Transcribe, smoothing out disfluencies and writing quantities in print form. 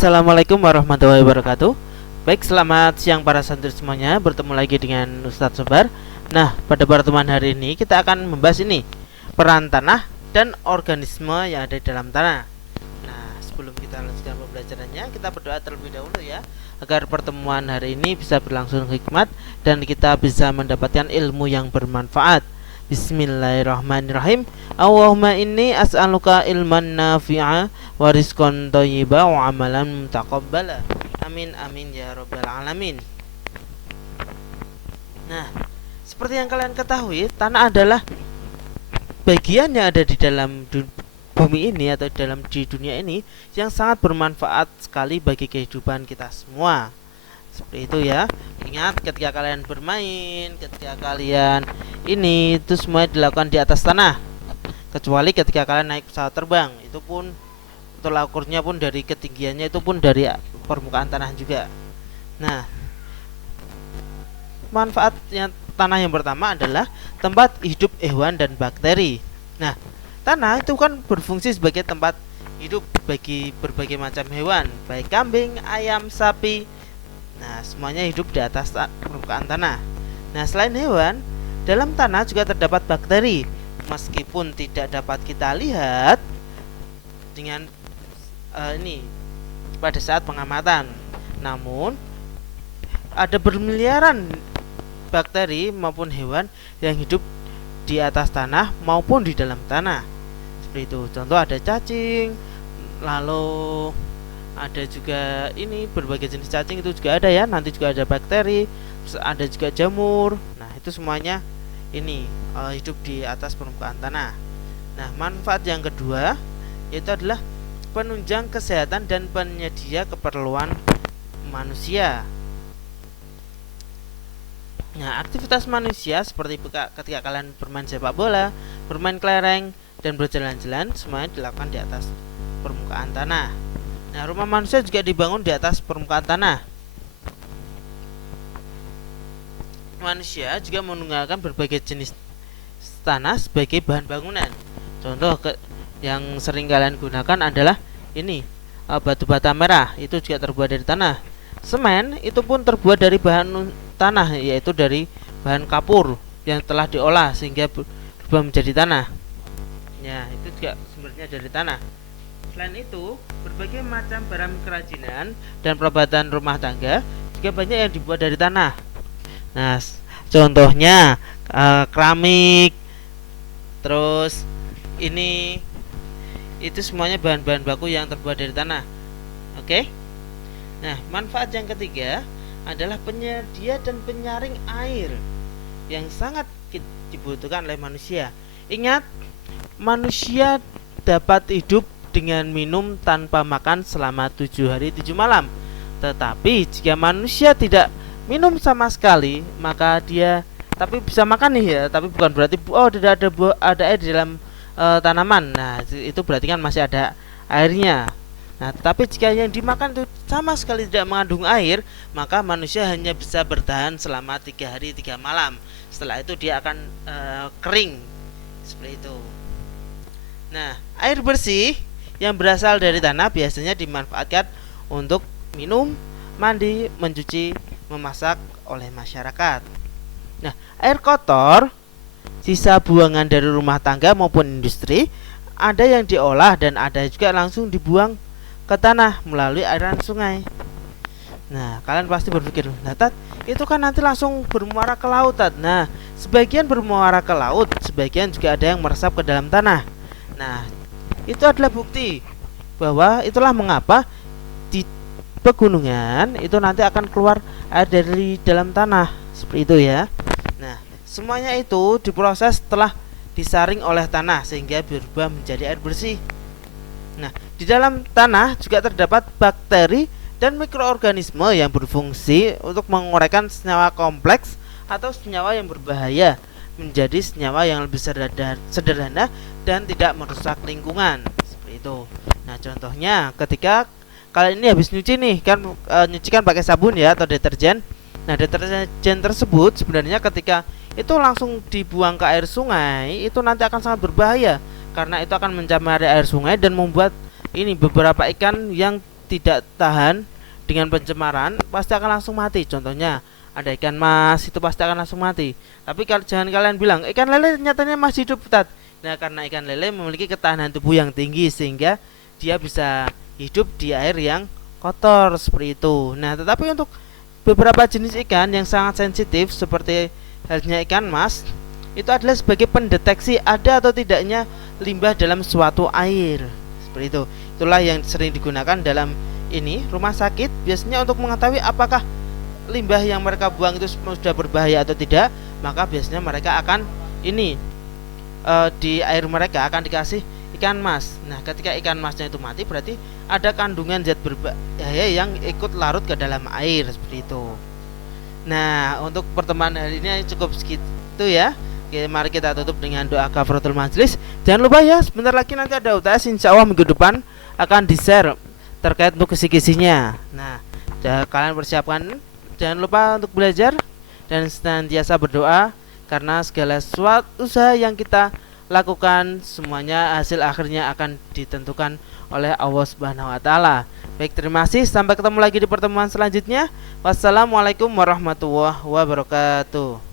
Assalamualaikum warahmatullahi wabarakatuh. Baik, selamat siang para santri semuanya. Bertemu lagi dengan Ustadz Sobar. Nah, pada pertemuan hari ini kita akan membahas ini, peran tanah dan organisme yang ada di dalam tanah. Nah, sebelum kita lanjutkan pembelajarannya, kita berdoa terlebih dahulu ya, agar pertemuan hari ini bisa berlangsung hikmat dan kita bisa mendapatkan ilmu yang bermanfaat. Bismillahirrahmanirrahim. Allahumma inni as'aluka ilman nafi'a wa rizqan thayyiba wa amalan mutaqabbala. Amin amin ya rabbal alamin. Nah, seperti yang kalian ketahui, tanah adalah bagian yang ada di dalam bumi ini atau di dunia ini yang sangat bermanfaat sekali bagi kehidupan kita semua. Seperti itu ya. Ingat ketika kalian bermain, ketika kalian itu semua dilakukan di atas tanah. Kecuali ketika kalian naik pesawat terbang, itu pun tolak ukurnya pun dari ketinggiannya itu pun dari permukaan tanah juga. Nah, manfaatnya tanah yang pertama adalah tempat hidup hewan dan bakteri. Nah, tanah itu kan berfungsi sebagai tempat hidup bagi berbagai macam hewan, baik kambing, ayam, sapi. Nah, semuanya hidup di atas permukaan tanah. Nah, selain hewan, dalam tanah juga terdapat bakteri. Meskipun tidak dapat kita lihat dengan ini pada saat pengamatan, namun ada bermiliaran bakteri maupun hewan yang hidup di atas tanah maupun di dalam tanah. Seperti itu. Contoh ada cacing, lalu ada juga ini berbagai jenis cacing itu juga ada ya. Nanti juga ada bakteri, ada juga jamur. Nah, itu semuanya ini hidup di atas permukaan tanah. Nah, manfaat yang kedua yaitu adalah penunjang kesehatan dan penyedia keperluan manusia. Nah, aktivitas manusia seperti ketika kalian bermain sepak bola, bermain kelereng, dan berjalan-jalan semuanya dilakukan di atas permukaan tanah. Nah, rumah manusia juga dibangun di atas permukaan tanah. Manusia juga menggunakan berbagai jenis tanah sebagai bahan bangunan. Contoh yang sering kalian gunakan adalah ini, batu bata merah, itu juga terbuat dari tanah. Semen itu pun terbuat dari bahan tanah, yaitu dari bahan kapur yang telah diolah sehingga berubah menjadi tanah. Ya, itu juga sumbernya dari tanah. Selain itu, berbagai macam barang kerajinan dan perabatan rumah tangga juga banyak yang dibuat dari tanah. Nah, contohnya keramik, terus ini itu semuanya bahan-bahan baku yang terbuat dari tanah. Oke? Nah, manfaat yang ketiga adalah penyedia dan penyaring air yang sangat dibutuhkan oleh manusia. Ingat, manusia dapat hidup dengan minum tanpa makan selama 7 hari 7 malam. Tetapi jika manusia tidak minum sama sekali, maka dia tapi bisa makan nih ya, tapi bukan berarti tidak ada air di dalam tanaman. Nah, itu berarti kan masih ada airnya. Nah, tetapi jika yang dimakan itu sama sekali tidak mengandung air, maka manusia hanya bisa bertahan selama 3 hari 3 malam. Setelah itu dia akan kering. Seperti itu. Nah, air bersih yang berasal dari tanah biasanya dimanfaatkan untuk minum, mandi, mencuci, memasak oleh masyarakat. Nah, air kotor, sisa buangan dari rumah tangga maupun industri, ada yang diolah dan ada juga langsung dibuang ke tanah melalui aliran sungai. Nah, kalian pasti berpikir, itu kan nanti langsung bermuara ke laut. Nah, sebagian bermuara ke laut, sebagian juga ada yang meresap ke dalam tanah. Nah, itu adalah bukti bahwa itulah mengapa di pegunungan itu nanti akan keluar air dari dalam tanah. Seperti itu ya. Nah, semuanya itu diproses setelah disaring oleh tanah sehingga berubah menjadi air bersih. Nah, di dalam tanah juga terdapat bakteri dan mikroorganisme yang berfungsi untuk menguraikan senyawa kompleks atau senyawa yang berbahaya menjadi senyawa yang lebih sederhana dan tidak merusak lingkungan. Seperti itu. Nah, contohnya ketika kalian ini habis nyuci nih kan, nyuci kan pakai sabun ya atau deterjen. Nah, deterjen tersebut sebenarnya ketika itu langsung dibuang ke air sungai, itu nanti akan sangat berbahaya karena itu akan mencemari air sungai dan membuat ini beberapa ikan yang tidak tahan dengan pencemaran pasti akan langsung mati. Contohnya ada ikan mas, itu pasti akan langsung mati. Tapi jangan kalian bilang ikan lele nyatanya masih hidup, Ustaz. Nah, karena ikan lele memiliki ketahanan tubuh yang tinggi sehingga dia bisa hidup di air yang kotor seperti itu. Nah, tetapi untuk beberapa jenis ikan yang sangat sensitif seperti halnya ikan mas, itu adalah sebagai pendeteksi ada atau tidaknya limbah dalam suatu air. Seperti itu. Itulah yang sering digunakan dalam rumah sakit biasanya untuk mengetahui apakah limbah yang mereka buang itu sudah berbahaya atau tidak. Maka biasanya mereka akan di air mereka akan dikasih ikan mas. Nah, ketika ikan masnya itu mati berarti ada kandungan zat berbahaya yang ikut larut ke dalam air seperti itu. Nah, untuk pertemuan hari ini cukup segitu ya. Oke, mari kita tutup dengan doa kafaratul majlis. Jangan lupa ya, sebentar lagi nanti ada UTS, insya Allah minggu depan akan di-share terkait untuk kisi-kisinya. Nah, kalian persiapkan, jangan lupa untuk belajar dan senantiasa berdoa karena segala sesuatu usaha yang kita lakukan semuanya hasil akhirnya akan ditentukan oleh Allah Subhanahu wa taala. Baik, terima kasih, sampai ketemu lagi di pertemuan selanjutnya. Wassalamualaikum warahmatullahi wabarakatuh.